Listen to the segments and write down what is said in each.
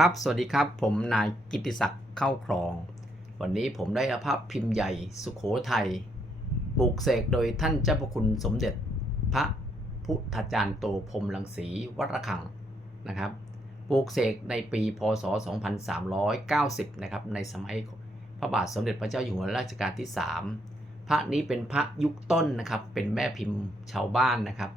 ครับ สวัสดีครับ ผมนายกิติศักดิ์เข้าครอง วันนี้ผมได้อาภาพพิมพ์ใหญ่สุขโขทัยปลูกเสกโดยท่านเจ้าพระคุณสมเด็จพระพุทธจารย์โตพรมลังสีวัดระฆังนะครับ ปลูกเสกในปีพศ 2390 นะครับ ในสมัยพระบาทสมเด็จพระเจ้าอยู่หัวรัชกาลที่ 3 พระนี้เป็นพระยุคต้นนะครับ เป็นแม่พิมพ์ชาวบ้านนะครับ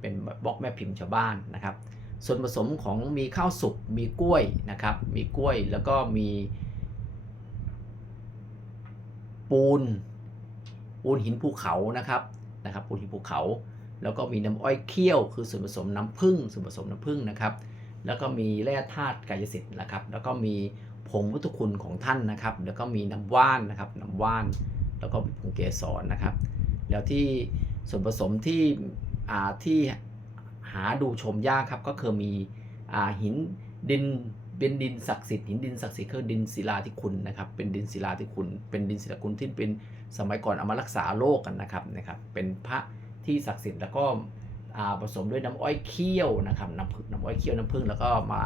เป็นบล็อกแม่พิมพ์ชาวบ้านนะครับ ส่วนผสมของมีข้าวสุกมีกล้วยนะครับ มีกล้วยแล้วก็มี ปูน ปูนหินภูเขานะครับนะครับปูนหินภูเขา แล้วก็มีน้ำอ้อยเคี่ยว คือส่วนผสมน้ำผึ้งส่วนผสมน้ำผึ้งนะครับแล้วก็มีแร่ธาตุกายสิทธิ์นะครับ แล้วก็มีผงพุทธคุณของท่านนะครับ แล้วก็มีน้ำว่านนะครับน้ำว่าน แล้วก็ผงเกสรนะครับ แล้วที่ส่วนผสมที่อาที่ หาดูชมยากครับก็คือมีอหินดินเป็นดินศักดิ์สิทธิ์หินดินศักดิ์สิทธิ์คือดินศิลาธิคุณนะครับเป็นดินศิลาธิคุณ เป็นดินศิลาคุณที่เป็นสมัยก่อนเอามารักษาโรคกันนะครับนะครับ เป็นพระที่ศักดิ์สิทธิ์แล้วก็ผสมด้วยน้ำอ้อยเคี่ยวนะครับน้ำผึ้งน้ำอ้อยเคี่ยวน้ำผึ้งแล้วก็มา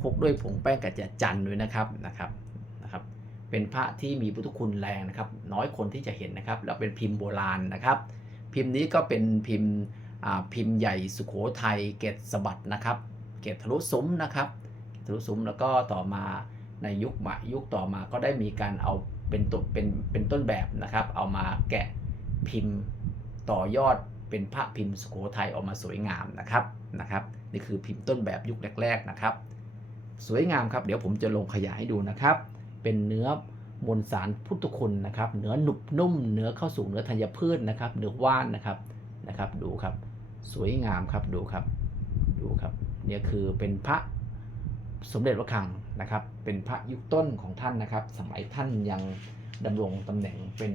คลุกด้วยผงแป้งกระเจี๊ยจันด้วยนะครับนะครับนะครับ เป็นพระที่มีพุทธคุณแรงนะครับ น้อยคนที่จะเห็นนะครับ แล้วเป็นพิมพ์โบราณนะครับ พิมพ์นี้ก็เป็นพิมพ์ พิมพ์ใหญ่สุขโขทัยเกตสบัดนะครับ เกตทะลุซุ้มนะครับทะลุซุ้มแล้วก็ต่อมาในยุคใหม่ยุคต่อมาก็ได้มีการเอาเป็นต้นเป็นเป็นต้นแบบนะครับ เอามาแกะพิมพ์ต่อยอดเป็นพระพิมพ์สุโขทัยออกมาสวยงามนะครับนะครับ นี่คือพิมพ์ต้นแบบยุคแรก ๆนะครับ สวยงามครับ เดี๋ยวผมจะลงขยายให้ดูนะครับ เป็นเนื้อมวลสารพุทธคุณนะครับ เนื้อหนุบนุ่ม เนื้อเข้าสู่เนื้อธัญพืชนะครับ เนื้อว่านนะครับนะครับ ดูครับ สวยงามครับดูครับดูครับเนี่ยคือเป็นพระสมเด็จพระคังนะครับ เป็นพระยุคต้นของท่านนะครับ สมัยท่านยังดำรงตำแหน่งเป็น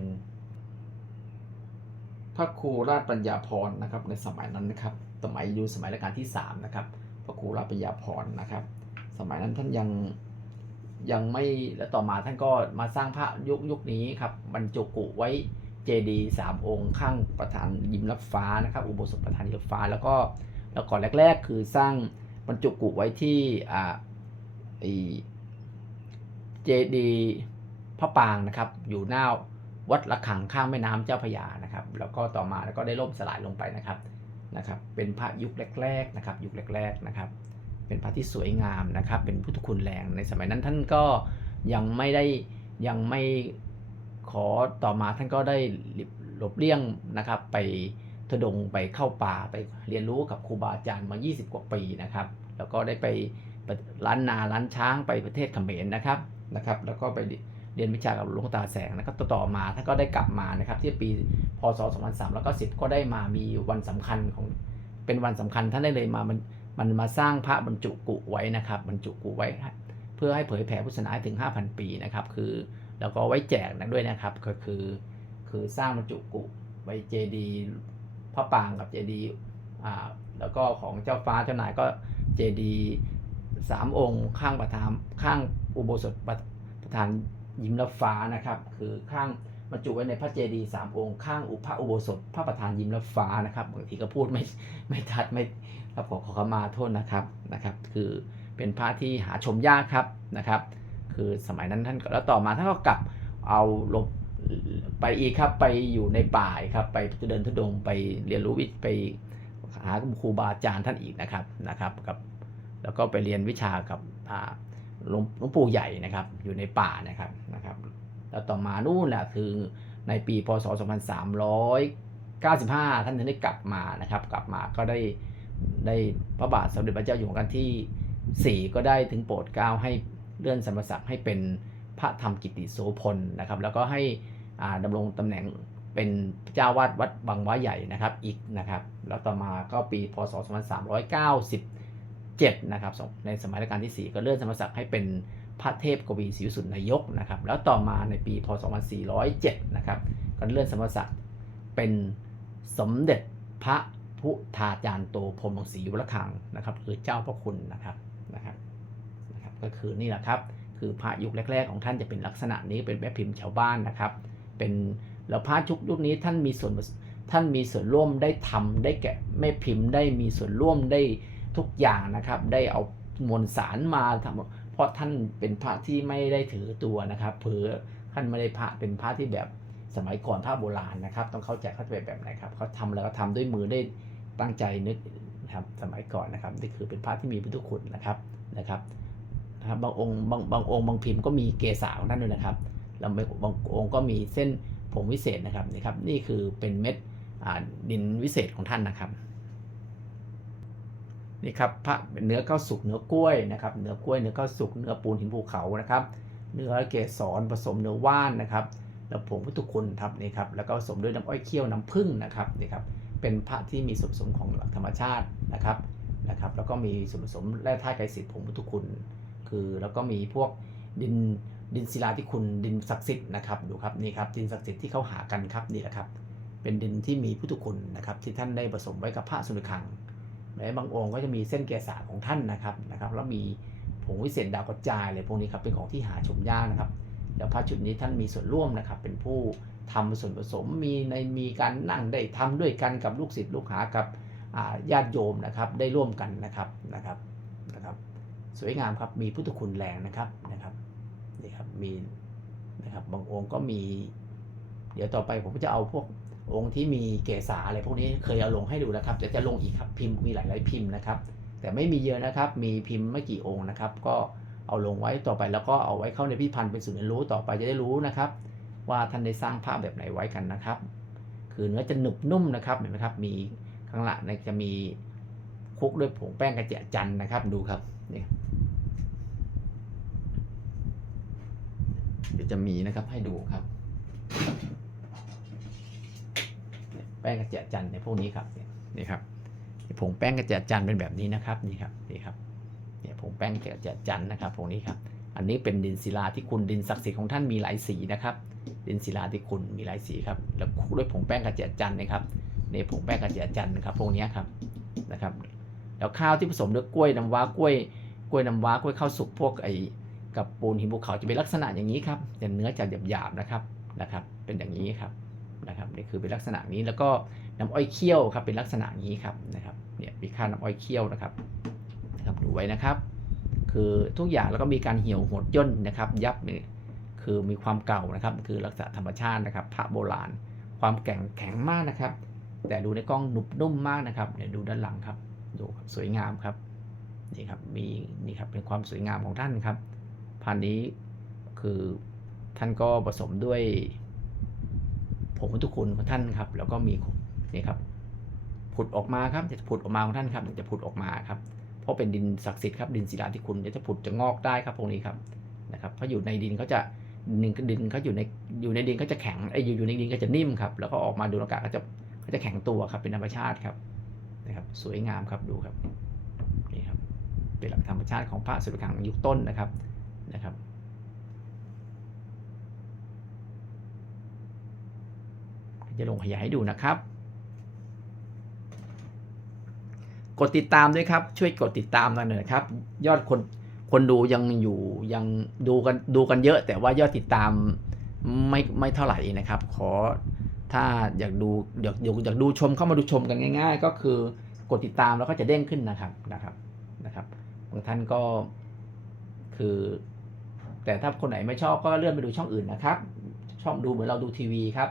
พระครูราชปัญญาพรนะครับในสมัยนั้นนะครับ สมัยอยู่สมัยรัชกาลที่สามนะครับพระครูราชปัญญาพรนะครับ สมัยนั้นท่านยังยังไม่และต่อมาท่านก็มาสร้างพระยุคยุคนี้ครับบรรจุกุไว้ เจดีสามองค์ข้างประธานยิมรับฟ้านะครับอุโบสถประธานยิมรับฟ้าแล้วก็แล้วก่อนแรก ๆ คือสร้างบรรจุกุไว้ที่อ่าเจดีพระปางนะครับ อยู่หน้าวัดระฆังข้างแม่น้ำเจ้าพยานะครับ แล้วก็ต่อมาแล้วก็ได้ล่มสลายลงไปนะครับนะครับ เป็นพระยุคแรก ๆนะครับ ยุคแรก ๆนะครับ เป็นพระที่สวยงามนะครับ เป็นพุทธคุณแรงในสมัยนั้นท่านก็ยังไม่ได้ยังไม่ ขอต่อมาท่านก็ได้หลบเลี่ยงนะครับ ไปทุดงไปเข้าป่าไปเรียนรู้กับครูบาอาจารย์มา 20 กว่าปีนะครับ แล้วก็ได้ไปร้านนาร้านช้างไปประเทศเขมรนะครับนะครับ แล้วก็ไปเรียนวิชากับหลวงตาแสงนะครับต่อต่อมาท่านก็ได้กลับมานะครับ ที่ปีพศ2003แล้วก็10 ก็ได้มามีวันสำคัญของเป็นวันสำคัญท่านได้เลยมามันมันมาสร้างพระบรรจุกุไว้นะครับ บรรจุกุไว้ เพื่อให้เผยแผ่พุทธศาสนาถึง 5,000 ปีนะครับ คือ แล้วก็ไว้แจกนะด้วยนะครับก็คือคือสร้างบรรจุกุไว้เจดีพระปางกับเจดีอ่าแล้วก็ของเจ้าฟ้าเจ้านายก็เจดีสามองค์ ข้างประธานข้างอุโบสถประประธานยิ้มรับฟ้านะครับ คือข้างบรรจุไว้ในพระเจดีย์สามองค์ข้างอุพระอุโบสถ พระประธานยิ้มรับฟ้านะครับบางทีก็พูดไม่ไม่ทัดไม่ครับขอขอขมาโทษนะครับนะครับ คือเป็นพระที่หาชมยากครับนะครับ คือสมัยนั้นท่านก็แล้วต่อมาท่านก็กลับเอาลบไปอีกครับไปอยู่ในป่าครับ ไปเดินทุดงไปเรียนรู้วิไปหาครูบาอาจารย์ท่านอีกนะครับนะครับกับแล้วก็ไปเรียนวิชากับหลวงหลวงปู่ใหญ่นะครับ อยู่ในป่านะครับนะครับ แล้วต่อมานู่นแหละคือในปีพศ 2395 ท่านถึงได้กลับมานะครับ กลับมาก็ได้ได้พระบาทสมเด็จพระเจ้าอยู่หัวรัชกาลที่ 4 ก็ได้ถึงโปรดเกล้าให้ เลื่อนสมณศักดิ์ให้เป็นพระธรรมกิติโสพลนะครับ แล้วก็ให้อ่าดำรงตำแหน่งเป็นเจ้าวาดวัดบางว้าใหญ่นะครับอีกนะครับ แล้วต่อมาก็ปีพศ 2397 นะครับ ในสมัยรัชกาลที่ 4 ก็เลื่อนสมณศักดิ์ให้เป็นพระเทพกวีศรีวิสุทธินายกนะครับ แล้วต่อมาในปีพศ 2407 นะครับ ก็เลื่อนสมณศักดิ์เป็นสมเด็จพระพุทธาจารย์โตพรหมรังสีวัดระฆังนะครับ คือเจ้าพระคุณนะครับนะครับ ก็คือนี่แหละครับ คือพระยุคแรก ๆ ของท่านจะเป็นลักษณะนี้เป็นแบบพิมพ์ชาวบ้านนะครับ เป็นแล้วพระชุกยุคนี้ท่านมีส่วนท่านมีส่วนร่วมได้ทำได้แกะแม่พิมพ์ได้มีส่วนร่วมได้ทุกอย่างนะครับ ได้เอามวลสารมาทำเพราะท่านเป็นพระที่ไม่ได้ถือตัวนะครับเผือท่านไม่ได้พระเป็นพระที่แบบสมัยก่อนพระโบราณนะครับ ต้องเข้าใจเขาจะเป็นแบบไหนครับเขาทำแล้วก็ทำด้วยมือได้ตั้งใจนึกนะครับสมัยก่อนนะครับนี่คือเป็นพระที่มีพุทธคุณนะครับนะครับ นะครับบางองค์บางบางองค์บางพิมพ์ก็มีเกษาของท่านด้วยนะครับแล้วบางองค์ก็มีเส้นผงวิเศษนะครับนี่ครับนี่คือเป็นเม็ดดินวิเศษของท่านนะครับนี่ครับพระเนื้อข้าวสุกเนื้อกล้วยนะครับเนื้อกล้วยเนื้อข้าวสุกเนื้อปูนหินภูเขานะครับเนื้อเกสรผสมเนื้อว่านนะครับแล้วผงพุทธคุณครับนี่ครับแล้วก็ผสมด้วยน้ำอ้อยเคี่ยวน้ำผึ้งนะครับนี่ครับเป็นพระที่มีส่วนผสมของธรรมชาตินะครับนะครับ แล้วก็มีส่วนผสมแร่ธาตุไกรสิทธิ์ผงพุทธคุณ คือ แล้วก็มีพวกดินดินศิลาที่คุณดินศักดิ์สิทธิ์นะครับดูครับนี่ครับดินศักดิ์สิทธิ์ที่เขาหากันครับนี่แหละครับ เป็นดินที่มีพุทธคุณนะครับ ที่ท่านได้ผสมไว้กับพระสุนทรคังแม้บางองค์ก็จะมีเส้นเกษาของท่านนะครับนะครับ แล้วมีผงวิเศษดาวกระจายเลยพวกนี้ครับเป็นของที่หาชมยากนะครับแล้วพระชุดนี้ท่านมีส่วนร่วมนะครับ เป็นผู้ทำส่วนผสมมีในมีการนั่งได้ทำด้วยกันกับลูกศิษย์ลูกหากับญาติโยมนะครับได้ร่วมกันนะครับนะครับนะครับ สวยงามครับมีพุทธคุณแรงนะครับนะครับนี่ครับมีนะครับบางองค์ก็มี เดี๋ยวต่อไปผมก็จะเอาพวกองค์ที่มีเกษาอะไรพวกนี้เคยเอาลงให้ดูแล้วครับแต่จะลงอีกครับพิมพ์มีหลายๆพิมพ์นะครับ แต่ไม่มีเยอะนะครับ มีพิมพ์ไม่กี่องค์นะครับ ก็เอาลงไว้ต่อไปแล้วก็เอาไว้เข้าในพิพิธภัณฑ์เป็นศูนย์เรียนรู้ต่อไปจะได้รู้นะครับ ว่าท่านได้สร้างภาพแบบไหนไว้กันนะครับ คือเนื้อจะหนึบนุ่มนะครับเห็นไหมครับ มีข้างหลังจะมีคลุกด้วยผงแป้งกระเจี๊ยจันนะครับดูครับ นี่เดี๋ยวจะมีนะครับให้ดูครับ แป้งกระเจียจันในพวกนี้ครับนี่ครับผงแป้งกระเจียจันเป็นแบบนี้นะครับนี่ครับนี่ครับเนี่ยผงแป้งกระเจียจันนะครับพวกนี้ครับ อันนี้เป็นดินศิลาที่คุณดินศักดิ์สิทธิ์ของท่านมีหลายสีนะครับดินศิลาที่คุณมีหลายสีครับแล้วคลุกด้วยผงแป้งกระเจียจันนะครับในผงแป้งกระเจียจันนะครับพวกนี้ครับนะครับแล้วข้าวที่ผสมด้วยกล้วยน้ำว้ากล้วย ล้วยน้ำว้ากล้วยข้าวสุกพวกไอ้กับปูนหินภูเขาจะเป็นลักษณะอย่างนี้ครับแต่เนื้อจะหยาบๆนะครับนะครับ เป็นอย่างนี้ครับนะครับนี่คือเป็นลักษณะนี้แล้วก็น้ำอ้อยเคี่ยวครับเป็นลักษณะนี้ครับนะครับเนี่ยมีค่าน้ำอ้อยเคี่ยวนะครับนะครับดูไว้นะครับ คือทุกอย่างแล้วก็มีการเหี่ยวหดย่นนะครับ ยับเนี่ยคือมีความเก่านะครับ คือลักษณะธรรมชาตินะครับ พระโบราณ ความแข็งแข็งมากนะครับ แต่ดูในกล้องหนุบนุ่มมากนะครับเนี่ยดูด้านหลังครับดูสวยงามครับ นี่ครับมีนี่ครับเป็นความสวยงามของท่านครับพันนี้คือท่านก็ผสมด้วยผงพุทธคุณของท่านครับ แล้วก็มีนี่ครับผุดออกมาครับจะผุดออกมาของท่านครับจะผุดออกมาครับเพราะเป็นดินศักดิ์สิทธิ์ครับดินศิลาธิคุณจะผุดจะงอกได้ครับพวกนี้ครับนะครับเพราะอยู่ในดินเขาจะดินดินเขาอยู่ในอยู่ในดินเขาจะแข็งไอ้อยู่อยู่ในดินก็จะนิ่มครับแล้วก็ออกมาดูอากาศเขาจะเขาจะแข็งตัวครับเป็นธรรมชาติครับนะครับ สวยงามครับดูครับนี่ครับ เป็นหลักธรรมชาติของพระสุรคังยุคต้นนะครับนะครับจะลงขยายให้ดูนะครับ กดติดตามด้วยครับ ช่วยกดติดตามหน่อยนะครับ ยอดคนคนดูยังอยู่ยังดูกันดูกันเยอะ แต่ว่ายอดติดตามไม่ไม่เท่าไหร่นะครับ ขอถ้าอยากดูอยากอยากอยากดูชมเข้ามาดูชมกันง่าย ๆ ก็คือกดติดตามแล้วก็จะเด้งขึ้นนะครับนะครับนะครับ บางท่านก็คือ แต่ถ้าคนไหนไม่ชอบก็เลื่อนไปดูช่องอื่นนะครับ ช่อบดูเหมือนเราดูทีวีครับ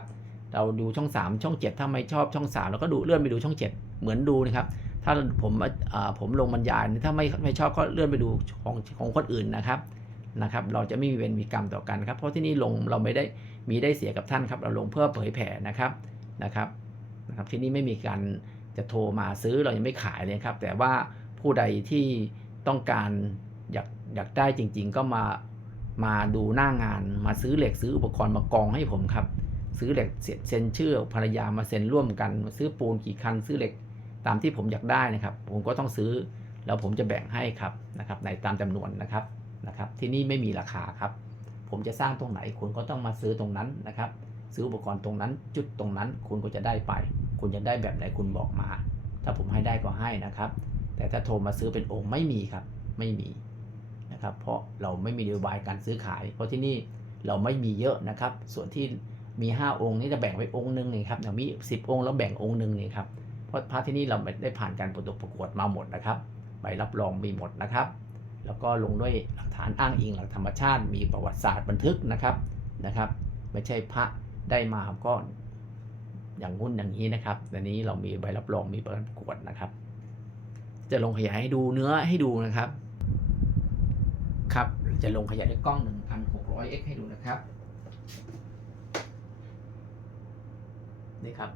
เราดูช่อง 3 ช่อง 7 ถ้าไม่ชอบช่อง 3 เราก็ดูเลื่อนไปดูช่อง 7 เหมือนดูนะครับ ถ้าผมอ่าผมลงบรรยายถ้าไม่ไม่ชอบก็เลื่อนไปดูของของคนอื่นนะครับนะครับ เราจะไม่มีเวรมีกรรมต่อกันครับ เพราะที่นี่ลงเราไม่ได้มีได้เสียกับท่านครับ เราลงเพื่อเผยแผ่นะครับนะครับนะครับ ที่นี่ไม่มีการจะโทรมาซื้อเรายังไม่ขายเลยครับ แต่ว่าผู้ใดที่ ต้องการอยากอยากได้จริง ๆ ก็มามาดูหน้างานมาซื้อเหล็กซื้ออุปกรณ์มากองให้ผมครับ ซื้อเหล็กเซ็นชื่อภรรยามาเซ็นร่วมกัน ซื้อปูนกี่คันซื้อเหล็กตามที่ผมอยากได้นะครับ ผมก็ต้องซื้อแล้วผมจะแบ่งให้ครับนะครับ ในตามจำนวนนะครับนะครับ ที่นี่ไม่มีราคาครับ ผมจะสร้างตรงไหนคุณก็ต้องมาซื้อตรงนั้นนะครับ ซื้ออุปกรณ์ตรงนั้น จุดตรงนั้นคุณก็จะได้ไป คุณจะได้แบบไหนคุณบอกมา ถ้าผมให้ได้ก็ให้นะครับ แต่ถ้าโทรมาซื้อเป็นองค์ไม่มีครับ ไม่มีนะครับ เพราะเราไม่มีนโยบายการซื้อขาย เพราะที่นี่เราไม่มีเยอะนะครับ ส่วนที่มี 5 องค์นี่จะแบ่งไว้องค์หนึ่งนี่ครับอย่างมี 10 องค์แล้วแบ่งองค์หนึ่งนี่ครับ เพราะพระที่นี่เราได้ผ่านการประกวดประกวดมาหมดนะครับ ใบรับรองมีหมดนะครับ แล้วก็ลงด้วยหลักฐานอ้างอิงหลักธรรมชาติ มีประวัติศาสตร์บันทึกนะครับนะครับ ไม่ใช่พระได้มาก็อย่างงุ่นอย่างนี้นะครับแต่นี้เรามีใบรับรองมีใบประกวดนะครับ จะลงขยายให้ดูเนื้อให้ดูนะครับ ครับ จะลงขยายด้วยกล้อง 1,600x ให้ดูนะครับ นี่ครับ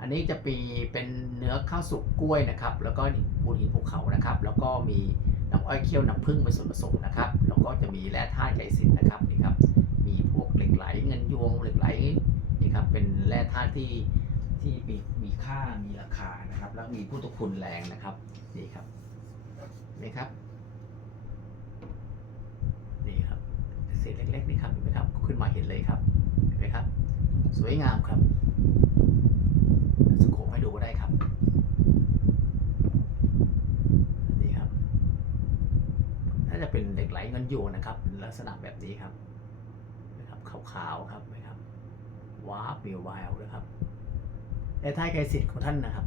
อันนี้จะปีเป็นเนื้อข้าวสุกกล้วยนะครับ แล้วก็ปูนหินภูเขานะครับ แล้วก็มีน้ำอ้อยเคี่ยวน้ำผึ้งเป็นส่วนผสมนะครับ แล้วก็จะมีแร่ธาตุไกลสินนะครับนี่ครับ มีพวกเหล็กไหลเงินยวงเหล็กไหลนี่ครับ เป็นแร่ธาตุที่ที่มีมีค่ามีราคานะครับ แล้วมีพุทธคุณแรงนะครับนี่ครับนี่ครับนี่ครับเศษเล็กๆนี่ครับเห็นไหมครับขึ้นมาเห็นเลยครับเห็นไหมครับ สวยงามครับสโคให้ดูก็ได้ครับนี่ครับน่าจะเป็นเหล็กไหลเงินยนะครับลักษณะแบบนี้ครับนะครับขาวๆครับนะครับว้าบมีวาวนะครับแต่ท้ายไกรสิทธิ์ของท่านนะครับ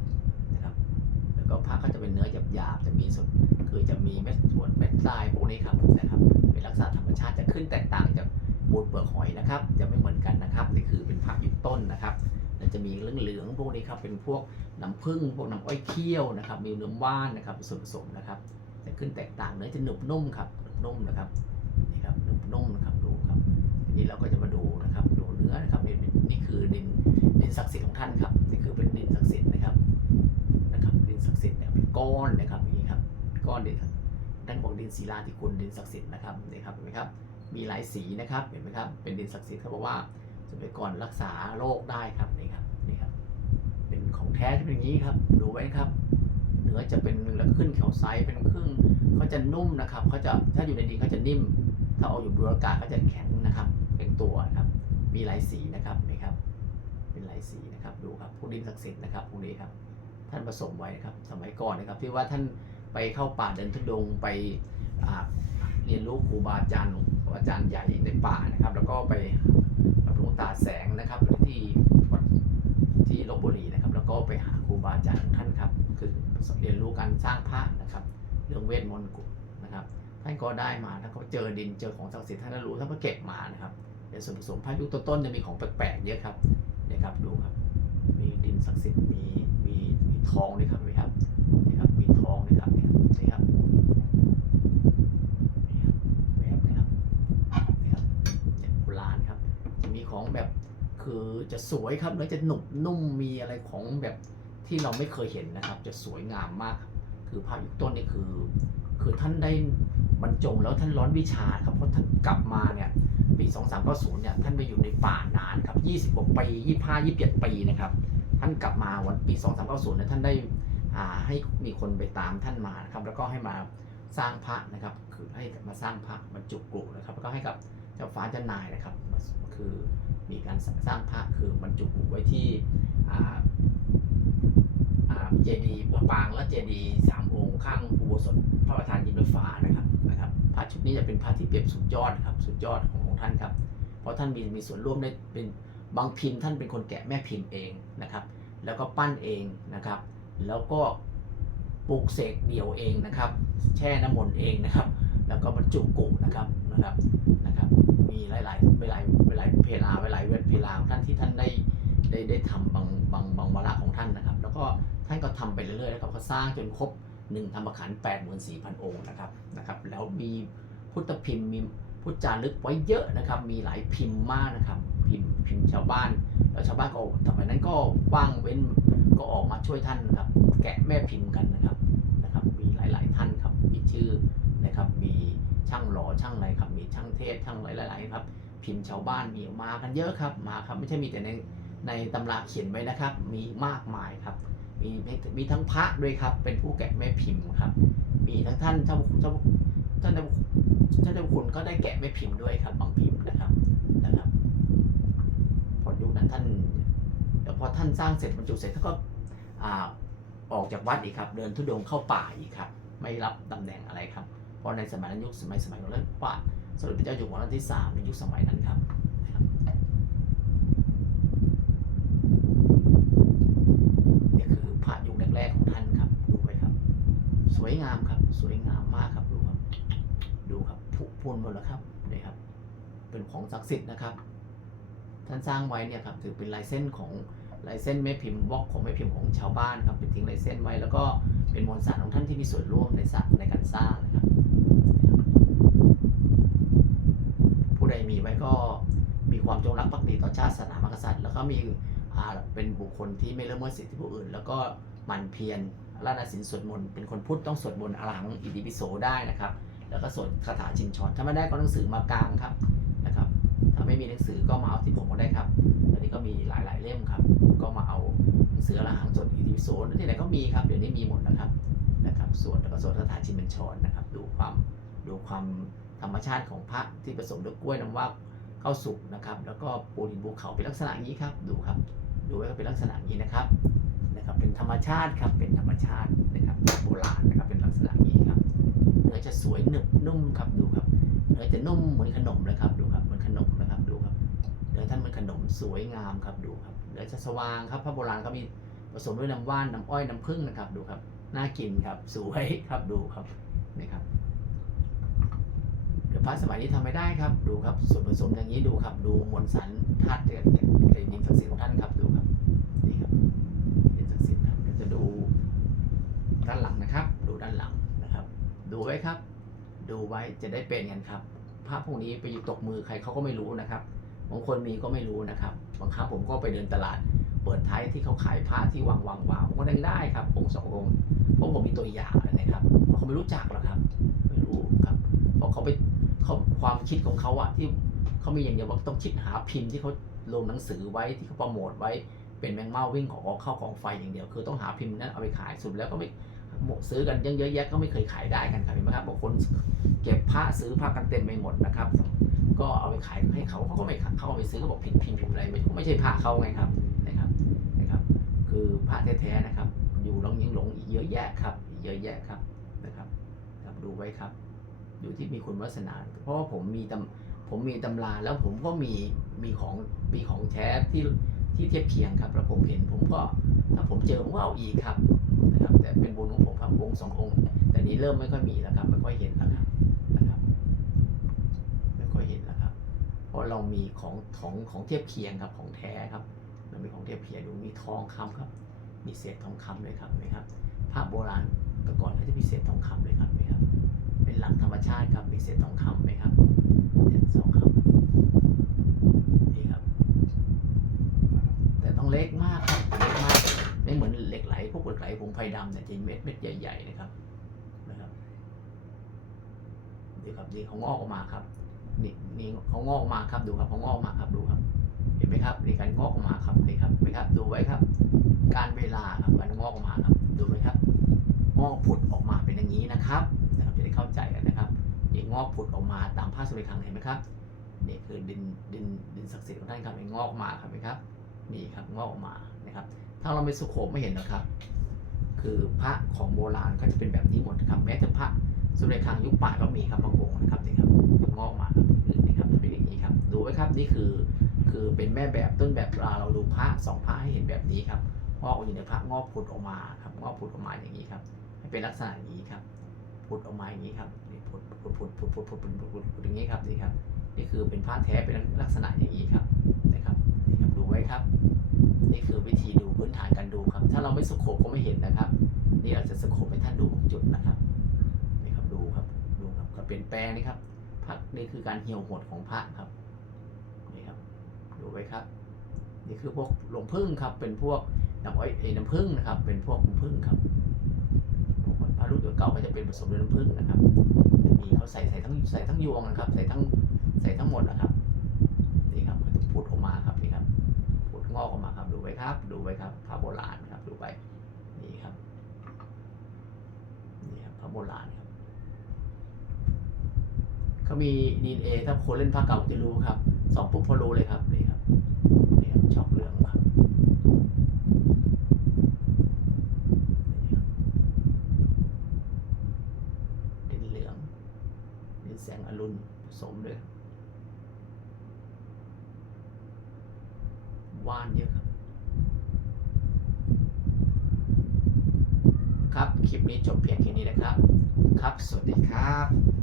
ก็ผ้าก็จะเป็นเนื้อหยาบๆจะมีส่วนคือจะมีเม็ดส่วนเม็ดทรายพวกนี้ครับนะครับเป็นลักษณะธรรมชาติจะขึ้นแตกต่างจากปูนเปลือกหอยนะครับ จะไม่เหมือนกันนะครับนี่คือเป็นผักยุคต้นนะครับแล้วจะมีเหลืองพวกนี้ครับเป็นพวกน้ำผึ้งพวกน้ำอ้อยเคี่ยวนะครับ มีเนื้อว่านนะครับเป็นส่วนผสมนะครับจะขึ้นแตกต่างเนื้อจะหนึบนุ่มครับหนึบนุ่มนะครับนี่ครับหนึบนุ่มนะครับดูครับทีนี้เราก็จะมาดูนะครับดูเนื้อนะครับนี่นี่คือดินดินศักดิ์สิทธิ์ของท่านครับนี่คือเป็นดินศักดิ์สิทธิ์นะครับ ศักดิ์สิทธิ์เนี่ยเป็นก้อนนะครับอย่างนี้ครับก้อนดินครับท่านบอกดินศิลาธิคุณดินศักดิ์สิทธิ์นะครับนี่ครับเห็นไหมครับมีหลายสีนะครับเห็นไหมครับเป็นดินศักดิ์สิทธิ์เขาบอกว่าสมัยก่อนรักษาโรคได้ครับนี่ครับนี่ครับเป็นของแท้จะเป็นอย่างนี้ครับดูไว้ครับเนื้อจะเป็นแล้วขึ้นแขวไซส์เป็นครึ่งเขาจะนุ่มนะครับเขาจะถ้าอยู่ในดินเขาจะนิ่ม ถ้าเอาอยู่บนอากาศก็จะแข็งนะครับเป็นตัวนะครับมีหลายสีนะครับเห็นะครับเป็นหลายสีนะครับดูครับพวกดินศักดิ์สิทธิ์นะครับพวกนี้ครับ ท่านผสมไว้นะครับ สมัยก่อนนะครับ ที่ว่าท่านไปเข้าป่าเดินทุดงไปเรียนรู้ครูบาอาจารย์ของอาจารย์ใหญ่ในป่านะครับ แล้วก็ไปรับหลวงตาแสงนะครับที่วัดที่ลบบุรีนะครับ แล้วก็ไปหาครูบาอาจารย์ท่านครับ คือเรียนรู้การสร้างพระนะครับ เรื่องเวทมนต์นะครับ ท่านก็ได้มาท่านก็เจอดินเจอของศักดิ์สิทธิ์ท่านก็รู้ท่านก็เก็บมานะครับในส่วนผสมพระยุคต้นๆจะมีของแปลกๆเยอะครับเนี่ยครับดูครับ มีดินศักดิ์สิทธิ์มี ทองด้วยครับเห็นไหมครับนี่ครับมีทองด้วยครับนี่ครับนี่ครับนี่ครับแวบนะครับนี่ครับโบราณครับ จะมีของแบบคือจะสวยครับแล้วจะหนุบนุ่มมีอะไรของแบบที่เราไม่เคยเห็นนะครับ จะสวยงามมาก คือพระยุคต้นนี่คือ คือท่านได้บรรจงแล้วท่านร้อนวิชาครับเพราะท่านกลับมาเนี่ยปี 2390เนี่ยท่านไปอยู่ในป่านานครับ 20กว่าปี 25 27 ปีนะครับ ท่านกลับมาวันปี 2390นี่ยท่านได้ให้มีคนไปตามท่านมานะครับ แล้วก็ให้มาสร้างพระนะครับ คือให้มาสร้างพระบรรจุกรุนะครับ แล้วก็ให้กับเจ้าฟ้าเจ้านายนะครับ คือมีการสร้างพระคือบรรจุกรุไว้ที่เจดีย์บัวปางและเจดีย์สามองค์ข้างอุโบสถพระประธานยินดฟ้านะครับนะครับพระชุดนี้จะเป็นพระที่เปรียบสุดยอดครับสุดยอดของของท่านครับ เพราะท่านมีมีส่วนร่วมในเป็น บางพิมพ์ท่านเป็นคนแกะแม่พิมพ์เองนะครับ แล้วก็ปั้นเองนะครับ แล้วก็ปลูกเสกเดี่ยวเองนะครับ แช่น้ำมนต์เองนะครับ แล้วก็บรรจุกุนะครับนะครับนะครับ มีหลายๆหลายหลายเพลาหลายเวทเพลาของท่านที่ท่านได้ได้ได้ทำบางบางบางวาระของท่านนะครับ แล้วก็ท่านก็ทำไปเรื่อยๆนะครับก็สร้างจนครบหนึ่งธรรมขันธ์แปดหมื่นสี่พันองค์นะครับนะครับ แล้วมีพุทธพิมพ์มีพุทธจารึกไว้เยอะนะครับ มีหลายพิมพ์มากนะครับ พิมพ์พิมพ์ชาวบ้าน แล้วชาวบ้านก็สมัยนั้นก็ว่างเว้นก็ออกมาช่วยท่านนะครับ แกะแม่พิมพ์กันนะครับนะครับ มีหลาย ๆ ท่านครับมีชื่อนะครับ มีช่างหล่อช่างอะไรครับ มีช่างเทศช่างหลาย ๆ ครับ พิมพ์ชาวบ้านมีมากันเยอะครับมาครับไม่ใช่มีแต่ในในตำราเขียนไว้นะครับ มีมากมายครับ มีมีทั้งพระด้วยครับ เป็นผู้แกะแม่พิมพ์ครับ มีทั้งท่านเจ้าเจ้าท่านเจ้าท่านเจ้าคุณก็ได้แกะแม่พิมพ์ด้วยครับบางพิมพ์นะครับนะครับ ยุคนั้นท่านแล้วพอท่านสร้างเสร็จบรรจุเสร็จท่านก็อ่าออกจากวัดอีกครับ เดินทุดงเข้าป่าอีกครับ ไม่รับตำแหน่งอะไรครับ เพราะในสมัยนั้นยุคสมัยสมัยของรัชกาลสมเด็จพระเจ้าอยู่หัวรัชกาลที่สามในยุคสมัยนั้นครับนี่คือพระยุคแรกๆของท่านครับดูไว้ครับ สวยงามครับ สวยงามมากครับดูครับดูครับผุ้นหมดแล้วครับนี่ครับ เป็นของศักดิ์สิทธิ์นะครับ ท่านสร้างไว้เนี่ยครับถือเป็นลายเส้นของลายเส้นแม่พิมพ์บล็อกของแม่พิมพ์ของชาวบ้านครับเป็นทิ้งลายเส้นไว้แล้วก็เป็นมวลสารของท่านที่มีส่วนร่วมในสร้างในการสร้างนะครับ ผู้ใดมีไว้ก็มีความจงรักภักดีต่อชาติศาสนามหากษัตริย์แล้วก็มีเป็นบุคคลที่ไม่ละเมิดสิทธิผู้อื่น แล้วก็หมั่นเพียรราชสินสวดมนต์เป็นคนพุทธต้องสวดมนต์อรหังอิติปิโสได้นะครับ แล้วก็สวดคาถาชินชอนถ้าไม่ได้ก็หนังสือมากลางครับ ไม่มีหนังสือก็มาเอาที่ผมก็ได้ครับตอนนี้ก็มีหลายๆเล่มครับ ก็มาเอาหนังสืออรหังสวดอิติปิโสที่ไหนก็มีครับเดี๋ยวนี้มีหมดนะครับนะครับส่วดแล้วก็สวดคาถาชินชอนนะครับ ดูความดูความธรรมชาติของพระที่ผสมด้วยกล้วยน้ำว้าเข้าสุกนะครับ แล้วก็ปูดินภูเขาเป็นลักษณะนี้ครับดูครับ ดูไว้ก็เป็นลักษณะนี้นะครับนะครับ เป็นธรรมชาติครับเป็นธรรมชาตินะครับโบราณนะครับเป็นลักษณะนี้ครับเนื้อจะสวยหนึบนุ่มครับดูครับเนื้อจะนุ่มเหมือนขนมเลยครับ อท่านเหมือนขนมสวยงามครับดูครับเนื้อจะสว่างครับพระโบราณก็มีผสมด้วยน้ำว่านน้ำอ้อยน้ำผึ้งนะครับดูครับน่ากินครับสวยครับดูครับนี่ครับเดี๋ยวพระสมัยนี้ทำไม่ได้ครับดูครับส่วนผสมอย่างนี้ดูครับ ดูมวลสารธาตุในในดินศักดิ์สิทธิ์ของท่านครับดูครับนี่ครับดินศักดิ์สิทธิ์ครับจะดูด้านหลังนะครับ ดูด้านหลังนะครับ ดูไว้ครับ ดูไว้จะได้เป็นกันครับพระพวกนี้ไปอยู่ตกมือใครเขาก็ไม่รู้นะครับ บางคนมีก็ไม่รู้นะครับบางครั้งผมก็ไปเดินตลาด เปิดท้ายที่เขาขายผ้าที่วางวางวางผมก็ได้ได้ครับองค์สององค์เพราะผมมีตัวอย่างนะครับเขาไม่รู้จักหรอกครับ ไม่รู้ครับ เพราะเขาไปเขาความคิดของเขาอะที่เขามีอย่างเดียวว่าต้องคิดหาพิมพ์ที่เขาลงหนังสือไว้ที่เขาโปรโมทไว้เป็นแมงเม่าวิ่งของเข้าของไฟอย่างเดียว คือต้องหาพิมพ์นั้นเอาไปขายสุดแล้วก็ไม่หมกซื้อกันเยอะแยะก็ไม่เคยขายได้กันครับเห็นไหมครับบางคนเก็บผ้าซื้อผ้ากันเต็มไปหมดนะครับ ก็เอาไปขายให้เขาเขาก็ไม่เขาเอาไปซื้อก็บอกผิดพิมพ์ผิดอะไรไม่ไม่ใช่ผ้าเขาไงครับนะครับนะครับ คือผ้าแท้ๆนะครับ อยู่ลงยิงหลงอีกเยอะแยะครับเยอะแยะครับนะครับครับดูไว้ครับ อยู่ที่มีคุณวาสนา เพราะว่าผมมีตำผมมีตำราแล้วผมก็มีมีของมีของแท้ที่ที่เทียบเคียงครับแล้วผมเห็นผมก็ถ้าผมเจอผมก็เอาอีกครับนะครับ แต่เป็นบุญของผมครับองค์สององค์ แต่นี้เริ่มไม่ค่อยมีแล้วครับ ไม่ค่อยเห็นแล้วครับ เพราะเรามีของของของเทียบเคียงครับของแท้ครับเรามีของเทียบเคียงดูมีทองคำครับ มีเศษทองคำเลยครับนไหมครับพระโบราณแต่ก่อนเขาจะมีเศษทองคำเลยครับนไหมครับ เป็นหลักธรรมชาติครับมีเศษทองคำไหมครับเศษทองคำนี่ครับ แต่ต้องเล็กมากครับเล็กมากไม่เหมือนเหล็กไหลพวกเหล็กไหลผงไฟดำเนี่ยจะเม็ดเม็ดใหญ่ ๆ นะครับนะครับนี่ครับนี่เขางอกออกมาครับ นี่นี่เขางอกมาครับดูครับเขางอกมาครับดูครับ เห็นไหมครับนี่การงอกออกมาครับนี่ครับเห็นไหมครับดูไว้ครับ การเวลาครับการงอกออกมาครับดูไหมครับงอกผุดออกมาเป็นอย่างนี้นะครับนะครับจะได้เข้าใจกันนะครับอย่างงอกผุดออกมาตามภาพสมัยครั้งเห็นไหมครับนี่คือดินดินดินศักดิ์สิทธิ์ของท่านครับงอกออกมาครับเห็นไหมครับนี่ครับงอกออกมานะครับ ถ้าเราไม่สุโขไม่เห็นนะครับ คือพระของโบราณก็จะเป็นแบบนี้หมดครับ แม้แต่พระ สมเด็จครั้งยุคป่าก็มีครับบางองนะครับนี่ครับงอกมาครับคือนี่ครับเป็นอย่างนี้ครับ ดูไว้ครับนี่คือคือเป็นแม่แบบต้นแบบเวลาเราดูพระสองพระให้เห็นแบบนี้ครับงอกอยู่ในพระงอกผุดออกมาครับงอกผุดออกมาอย่างนี้ครับให้เป็นลักษณะอย่างนี้ครับผุดออกมาอย่างนี้ครับนี่ผุดผุดผุดผุดผุดผุดผุดผุดผุดผุดอย่างนี้ครับนี่ครับ นี่คือเป็นพระแท้เป็นลักษณะอย่างนี้ครับนะครับนี่ครับดูไว้ครับ นี่คือวิธีดูพื้นฐานการดูครับ ถ้าเราไม่สโคบก็ไม่เห็นนะครับ นี่เราจะสโคบให้ท่านดูของจุดนะครับ ครับดูครับครับก็เปลี่ยนแปลงนี่ครับพระนี่คือการเหี่ยวหดของพระครับนี่ครับ ดูไว้ครับ นี่คือพวกหลวงพึ่งครับ เป็นพวกน้ำอ้อยเอ้น้ำพึ่งนะครับ เป็นพวกน้ำพึ่งครับพระรูปเก่าก็จะเป็นผสมด้วยน้ำพึ่งนะครับมีเขาใส่ใส่ทั้งใส่ทั้งยวงนะครับ ใส่ทั้งใส่ทั้งหมดนะครับนี่ครับพูดออกมาครับนี่ครับผุดงอกออกมาครับ ดูไว้ครับ ดูไว้ครับพระโบราณครับ ดูไว้นี่ครับนี่ครับพระโบราณครับ เขามีดีเอถ้าคนเล่นพระเก่าจะรู้ครับสองปุ๊บพอรู้เลยครับนี่ครับนี่ครับช็อกเหลืองครับนี่ครับดินเหลืองดินแสงอรุณผสมด้วยว่านเยอะครับ ครับ คลิปนี้จบเพียงแค่นี้นะครับ ครับ สวัสดีครับ